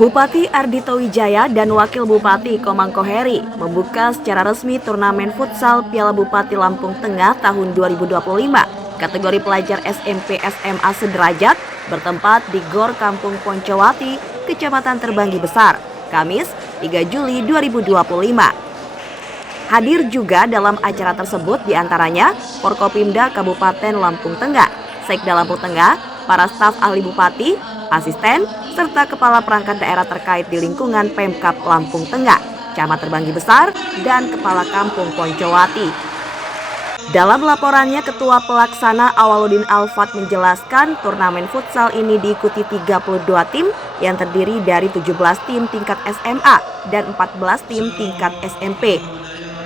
Bupati Ardhito Wijaya dan Wakil Bupati Komangko Heri membuka secara resmi turnamen futsal Piala Bupati Lampung Tengah tahun 2025 kategori pelajar SMP SMA sederajat bertempat di Gor Kampung Poncowati, Kecamatan Terbanggi Besar, Kamis 3 Juli 2025. Hadir juga dalam acara tersebut diantaranya Forkopimda Kabupaten Lampung Tengah, Sekda Lampung Tengah, para staf ahli bupati, asisten, serta kepala perangkat daerah terkait di lingkungan Pemkab Lampung Tengah, Camat Terbanggi Besar, dan Kepala Kampung Poncowati. Dalam laporannya, Ketua Pelaksana Awaludin Alfat menjelaskan turnamen futsal ini diikuti 32 tim yang terdiri dari 17 tim tingkat SMA dan 14 tim tingkat SMP.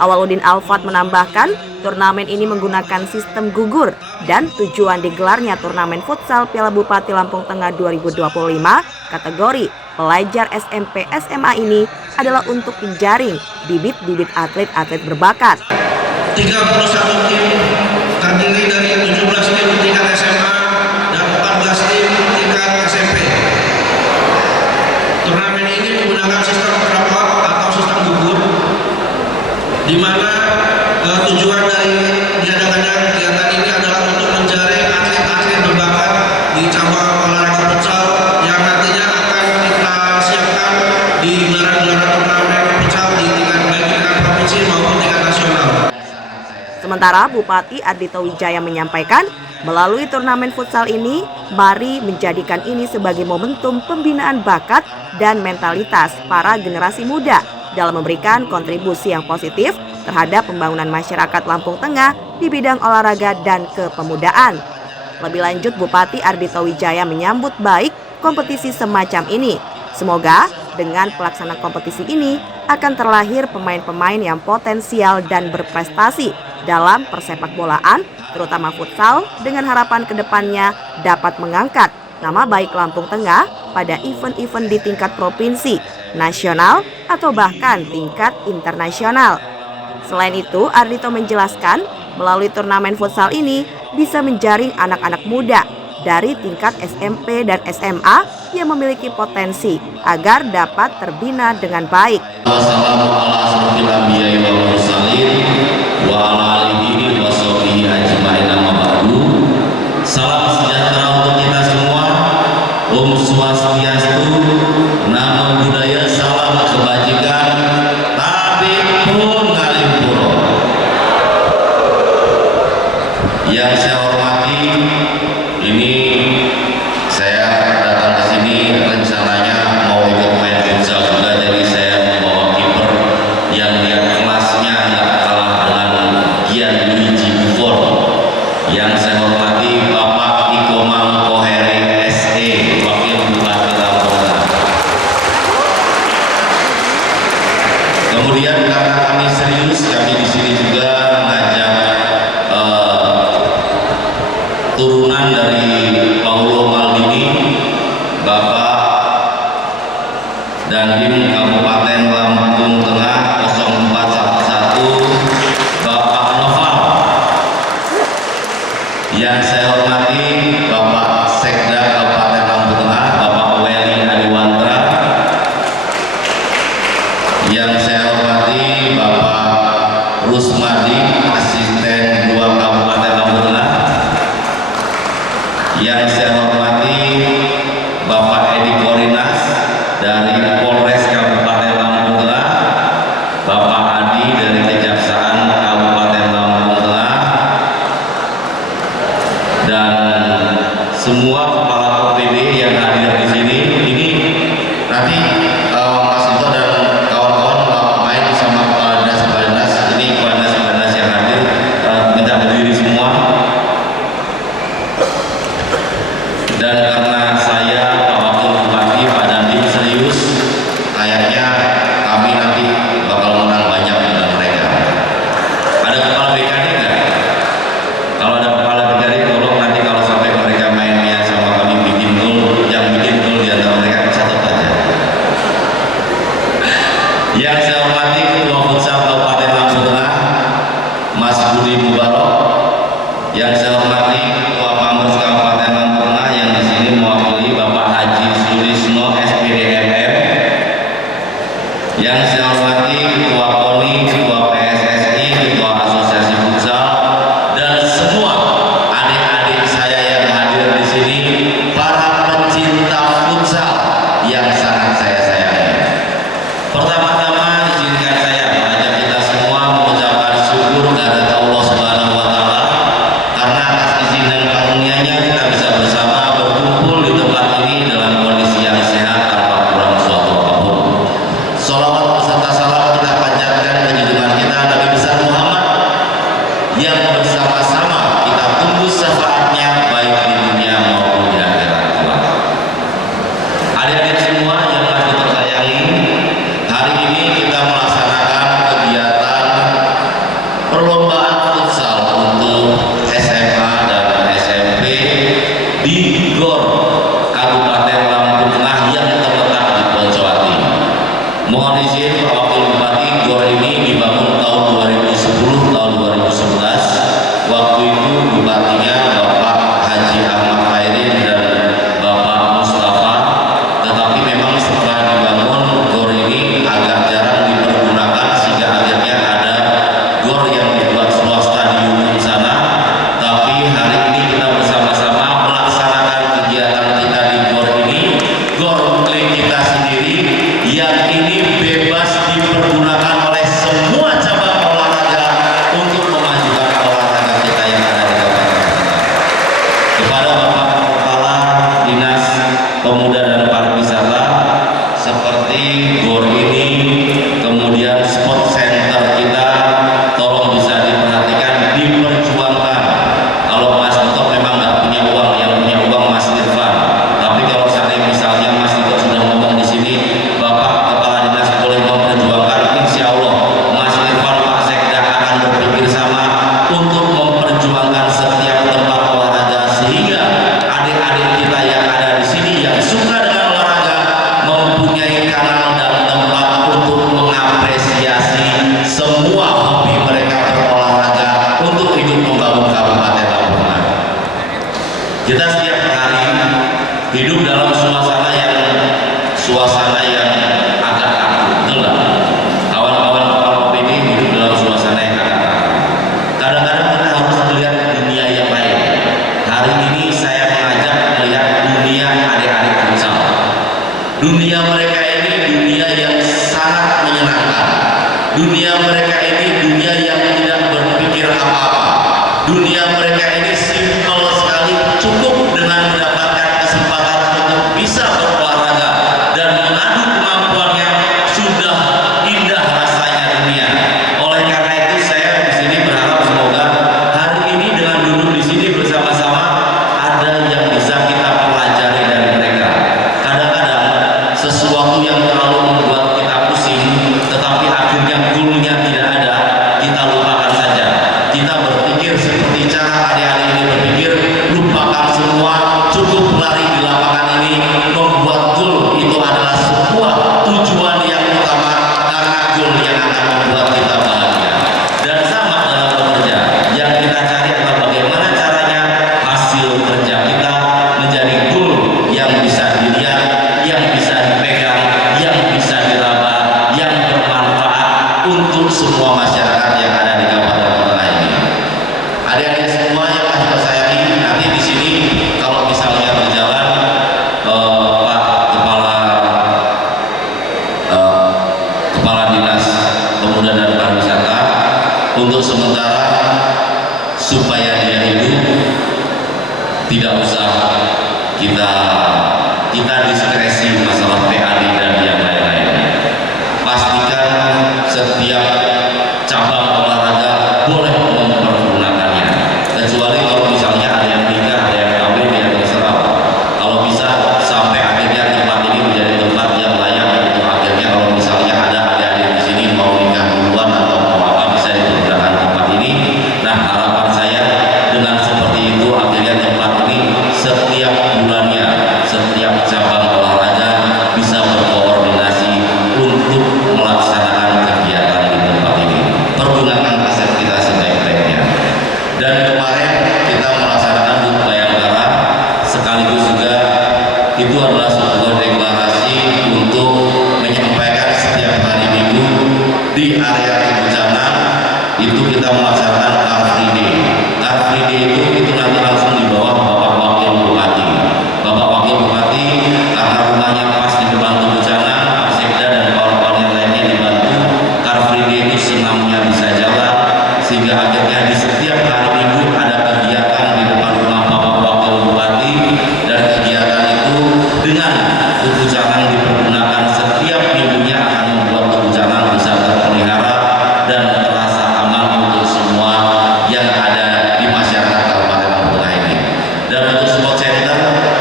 Awaludin Alfat menambahkan, turnamen ini menggunakan sistem gugur dan tujuan digelarnya turnamen futsal Piala Bupati Lampung Tengah 2025 kategori pelajar SMP SMA ini adalah untuk menjaring bibit-bibit atlet-atlet berbakat. 31 tim terdiri dari 17 tim tingkat SMA dan 14 tim tingkat SMP. Turnamen ini menggunakan sistem knockout atau sistem gugur, di mana tujuan dari diadakannya kegiatan ini adalah untuk menjaring atlet-atlet berbakat di cabang olahraga futsal yang nantinya akan kita siapkan di gelaran-gelaran turnamen futsal di tingkat provinsi maupun tingkat nasional. Sementara Bupati Ardhito Wijaya menyampaikan, melalui turnamen futsal ini, mari menjadikan ini sebagai momentum pembinaan bakat dan mentalitas para generasi muda dalam memberikan kontribusi yang positif terhadap pembangunan masyarakat Lampung Tengah di bidang olahraga dan kepemudaan. Lebih lanjut, Bupati Ardhito Wijaya menyambut baik kompetisi semacam ini. Semoga dengan pelaksanaan kompetisi ini akan terlahir pemain-pemain yang potensial dan berprestasi dalam persepak bolaan, terutama futsal, dengan harapan kedepannya dapat mengangkat nama baik Lampung Tengah pada event-event di tingkat provinsi, nasional, atau bahkan tingkat internasional. Selain itu, Ardhito menjelaskan, melalui turnamen futsal ini bisa menjaring anak-anak muda dari tingkat SMP dan SMA yang memiliki potensi agar dapat terbina dengan baik. Salam sejahtera untuk kita semua. Om Swastiastu, Namo Buddhaya, salam kebajikan, tapi pun ngalimpuro. Yang saya hormati, ini saya datang ke sini rencananya mau ikut main futsal juga, jadi saya membawa kiper yang lihat kelasnya yang kalah dengan Gian Luigi Buffon. Yang saya hormati Bapak Komangko Heri SE, Wakil Bupati Lampung Tengah. Kemudian karena kami serius, kami di sini juga mengajak turunan dari Paulo Maldini, Bapak Dandim Kabupaten Lampung Tengah 0411, Bapak Noval. Yang saya hormati Bapak Sekda Kabupaten Lampung Tengah, Bapak Weli Adiwantra. Yang saya hormati Bapak Rusmadi, Asisten 2 Kabupaten Lampung Tengah. Yang saya hormati Bapak Edi Korinas dari Polres Kabupaten Lampung Tengah, Bapak Adi dari Kejaksaan Kabupaten Lampung Tengah, dan semua kepala OPD yang hadir di sini. Ini nanti Mas Dito dan kawan-kawan main sama kepala dinas, ini kepala dinas yang hadir minta berdiri semua. Dan karena saya Pak Wakil Bupati, Pak Dandim serius, kayaknya kami nanti bakal menang banyak dengan mereka. Ada kepala BKD nggak? Kalau ada kepala BKD, tolong nanti kalau sampai mereka mainnya sama kami bikin gol, yang bikin gol di antara mereka satu saja. Yang saya hormati Ketua Futsal Kabupaten Lampung Tengah, Mas Budi Mubarok. Yang saya hormati Ketua Pamers Kabupaten Lampung Tengah yang di sini mewakili Bapak Haji Sulisno SPDMM. Yang saya hormati Ketua KONI, Ketua PSSI, Ketua Asosiasi Futsal, dan semua adik-adik saya yang hadir di sini, para pencinta futsal yang sangat saya sayangi. Pertama-tama izinkan saya mengajak kita semua mengucapkan syukur kepada Allah Subhanahu wa Ta'ala karena atas izin dan karunia-Nya kita bisa bersama berkumpul di tempat ini dalam kondisi yang sehat tanpa kurang suatu apapun. Salawat beserta salam kita panjatkan ke junjungan kita Nabi besar Muhammad yang bersama-sama kita tunggu syafaatnya baik di dunia maupun di akhirat kelak. Adik-adik semua yang masih tersayangi, hari ini kita melaksanakan kegiatan perlombaan futsal untuk SMA dan SMP di GOR Kabupaten Lampung Tengah yang terletak di Poncowati. Mohon izin Pak Wakil Bupati, GOR ini dibangun tahun 2010 tahun 2011. Waktu itu bupatinya Bapak Haji Ahmad Khairin dan Bapak Mustafa. Tetapi memang setelah dibangun GOR ini agak jarang dipergunakan sehingga akhirnya ada GOR yang dibuat swasta di Yunus sana. Tapi hari ini kita bersama-sama melaksanakan kegiatan kita di GOR ini, GOR milik kita sendiri yang ini bebas dipergunakan oleh semua cabang olahraga untuk memajukan olahraga kita yang ada di kabupaten kita. Kepada Bapak Kepala Dinas Pemuda dan Pariwisata, seperti GOR ini, kemudian sport center kita, tolong bisa diperhatikan, diperjuangkan. Kalau Mas Toto memang nggak punya uang, yang punya uang Mas Irfan. Tapi kalau seandainya misalnya Mas Toto sudah ngomong di sini, Bapak Kepala Dinas boleh memperjuangkan, insya Allah Mas Irfan Pak Sekda akan berpikir sama untuk memperjuangkan setiap tempat olahraga sehingga adik-adik kita yang ada di sini yang suka dengan olahraga mempunyai kanal dan tempat untuk mengapresiasi semua hobi mereka berolahraga untuk ikut membangun Kabupaten Lampung Tengah. Kita setiap hari hidup dalam suasana yang agak kaku, betul nggak? Kawan-kawan kepala OPD hidup dalam suasana yang agak kaku. Kadang-kadang kita harus melihat dunia yang lain. Hari ini saya mengajak melihat dunia adik-adik futsal. Dunia mereka ini dunia yang sangat menyenangkan. Dunia mereka ini dunia yang tidak berpikir apa-apa. Dunia mereka ini simpel sekali, cukup dengan mendapatkan kesempatan untuk bisa berolahraga dan mengadu kemampuannya sudah indah rasanya dunia. Oleh karena itu saya di sini berharap semoga hari ini dengan duduk di sini bersama-sama ada yang bisa kita pelajari dari mereka. Kadang-kadang sesuatu yang terlalu membuat kita pusing, tetapi akhirnya goalnya tidak ada, kita lupakan saja. Kita berpikir seperti cara adik-adik ini berpikir, lupakan semua, cukup lari di lapangan ini, membuat gol itu adalah sebuah tujuan yang utama karena gol yang akan membuat kita bahagia. Dan sama dalam bekerja, yang kita cari adalah bagaimana caranya hasil kerja kita menjadi gol yang bisa dilihat, yang bisa dipegang, yang bisa diraba, yang bermanfaat untuk semua masyarakat yang ada di Kabupaten Tengah ini. Adik-adik semua yang masih tersayangi, nanti di sini kalau misalnya berjalan Pak Kepala Dinas Pemuda dan Pariwisata, untuk sementara supaya dia hidup tidak usah kita diskresi masalah PAD dan yang lain-lain. Pastikan setiap cabang olahraga boleh mempergunakannya, kecuali kalau misalnya ada yang nikah, ada yang kawin, yang terserah. Kalau bisa sampai akhirnya tempat ini menjadi tempat yang layak untuk akhirnya kalau misalnya ada adik-adik di sini mau nikah duluan atau mau apa bisa digunakan tempat ini. Nah harapan saya di area Tugu Canang itu kita melaksanakan Car Free Day. Car Free Day itu nanti langsung di bawah Bapak Wakil Bupati. Bapak Wakil Bupati karena rumahnya pas di depan Tugu Canang, Sekda dan kawan-kawan yang lainnya dibantu. Car Free Day itu senamnya bisa jalan, sehingga akhirnya di setiap hari Minggu ada kegiatan di depan rumah Bapak Wakil Bupati, dan kegiatan itu dengan Tugu Canang dipergunakan setiap minggunya akan membuat Tugu Canang bisa terpelihara dan terasa aman untuk semua yang ada di masyarakat Kabupaten Lampung Tengah ini. Dan untuk sport center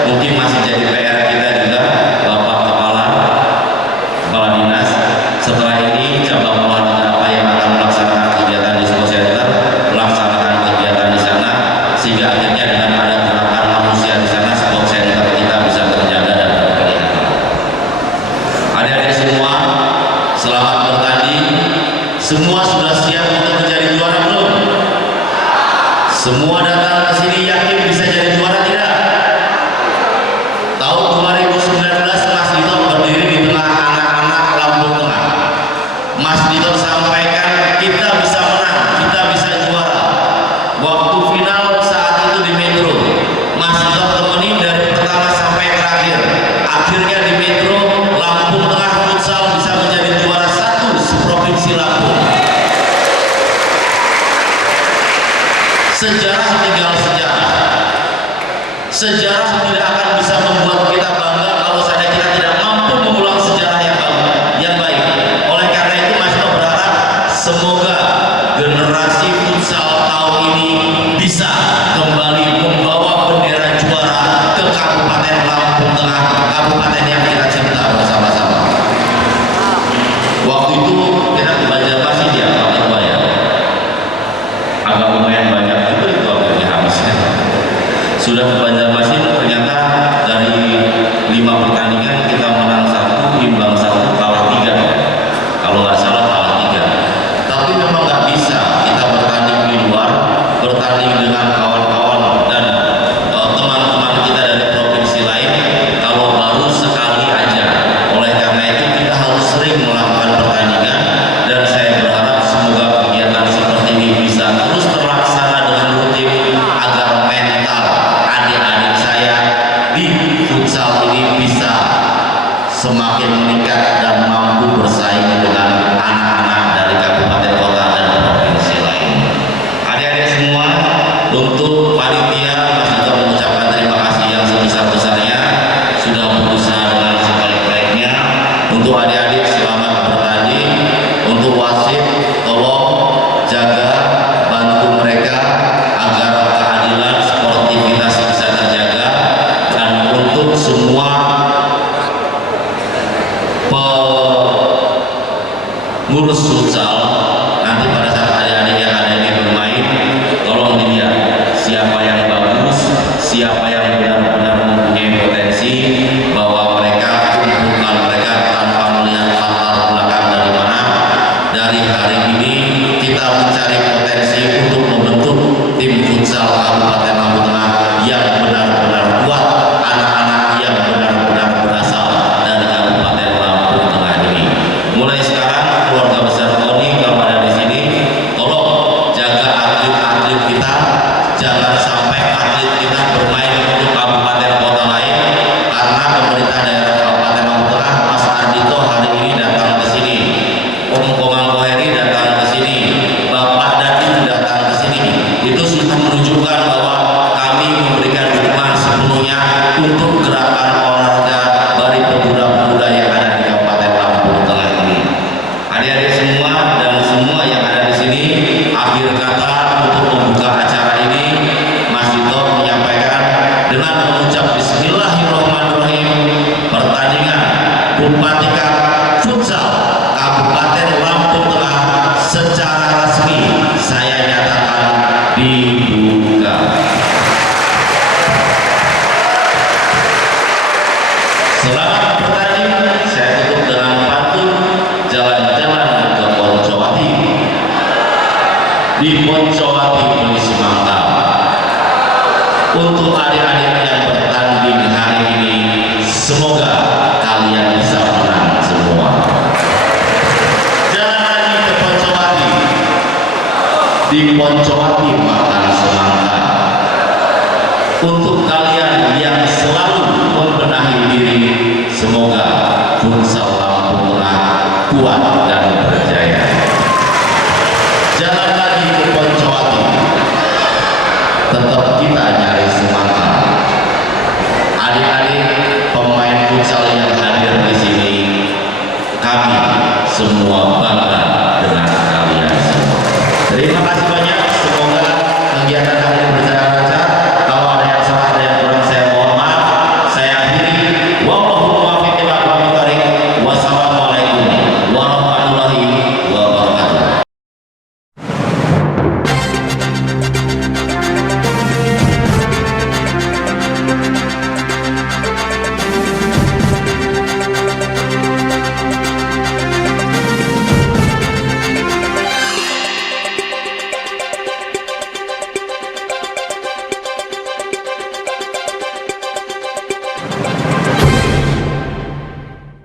mungkin masih jadi PR kita juga, Bapak Kepala Dinas. Setelah ini cabang olahraga apa yang akan melaksanakan kegiatan di sport center, melaksanakan kegiatan di sana, sehingga akhirnya dengan ada gerakan manusia di sana, sport center kita bisa terjaga dan terpelihara. Adik-adik semua, selamat bertanding. Semua sudah siap untuk menjadi juara belum? Semua datang ke sini yakin bisa jadi juara tidak? Tahun 2019 Mas Dito berdiri di tengah anak-anak Lampung Tengah. Mas Dito sampaikan kita bisa menang, kita bisa juara. Waktu final saat itu di Metro, Mas Dito temenin dari pertama sampai terakhir. Akhirnya di Metro, Lampung Tengah futsal bisa menjadi juara 1 seprovinsi Lampung. Sejarah tinggal sejarah. Sejarah tidak akan bisa membuat kita bangga kalau saja kita tidak mampu mengulang sejarah yang baik. Oleh karena itu Mas Dito berharap semoga generasi futsal tahun ini bisa kembali membawa bendera juara ke Kabupaten Lampung Tengah, kabupaten yang kita cinta bersama-sama. Waktu itu kita ke Banjarmasin ya, Pak Ketua ya. Agak lumayan banyak juga itu akhirnya habisnya. Sudah ke Banjarmasin, ternyata dari 5 pertandingan kita menang 1, imbang 1, kalah 3. Kalau nggak salah kalah 3. Tapi memang nggak bisa kita bertanding di luar, bertanding dengan kawan-kawan dan teman-teman kita dari provinsi lain kalau baru sekali aja. Oleh karena itu kita harus sering melakukan pertandingan, dan saya berharap semoga kegiatan seperti ini bisa terus terlaksana dengan rutin agar mental adik-adik saya di futsal ini bisa semakin meningkat dan mampu bersaing dengan anak-anak dari kabupaten kota dan provinsi lain. Adik-adik semua, untuk panitia Mas Dito mengucapkan terima kasih yang sebesar-besarnya sudah berusaha dengan sebaik-baiknya. Untuk adik-adik selamat bertanding. Untuk wasit tolong jaga, bantu mereka agar keadilan sportivitas bisa terjaga. Dan untuk semua pengurus futsal, nanti pada saat adik-adik yang ada ini bermain, tolong dilihat siapa yang bagus, siapa yang benar-benar mempunyai potensi, bahwa mereka kumpulkan mereka tanpa melihat latar belakang dari mana. Dari hari ini kita mencari potensi untuk membentuk tim futsal Kabupaten Lampung Tengah yang benar-benar kuat, anak-anak yang benar-benar berasal dari Kabupaten Lampung Tengah ini. Mulai sekarang keluarga besar Tony kalau ada di sini, tolong jaga atlet-atlet kita, jangan sampai atlet kita bermain untuk kabupaten kota lain, karena pemerintah daerah Kabupaten Lampung Tengah, Mas Ardito hari ini datang ke sini, Om Komang Koheri datang ke sini, Bapak Dadim datang ke sini. Itu sudah menunjukkan bahwa kami memberikan dukungan sepenuhnya untuk gerakan olahraga bagi pemuda-pemuda yang ada di Kabupaten Lampung Tengah ini. Adik-adik semua dan semua yang ada di sini, akhir kata untuk membuka acara ini, Mas Dito menyampaikan dengan mengucap Bismillahirrahmanirrahim, pertandingan Bupati Cup Futsal Kabupaten Lampung Tengah secara resmi saya nyatakan dibuka. Selamat bertanding. Saya tutup dengan pantun jalan-jalan ke Poncowati. Di Poncowati beli semangka. Untuk adik-adik yang bertanding hari ini, semoga kalian bisa menang semua. Jangan lagi di Poncowati makan semangka. Untuk kalian yang selalu membenahi diri, semoga futsal Lampungra kuat dan berjaya. Jalan lagi ke Poncowati, tetap kita nyari semangka. Adik-adik pemain futsal yang hadir di sini, kami semua bangga dengan kalian semua. Terima kasih banyak. Semoga kegiatan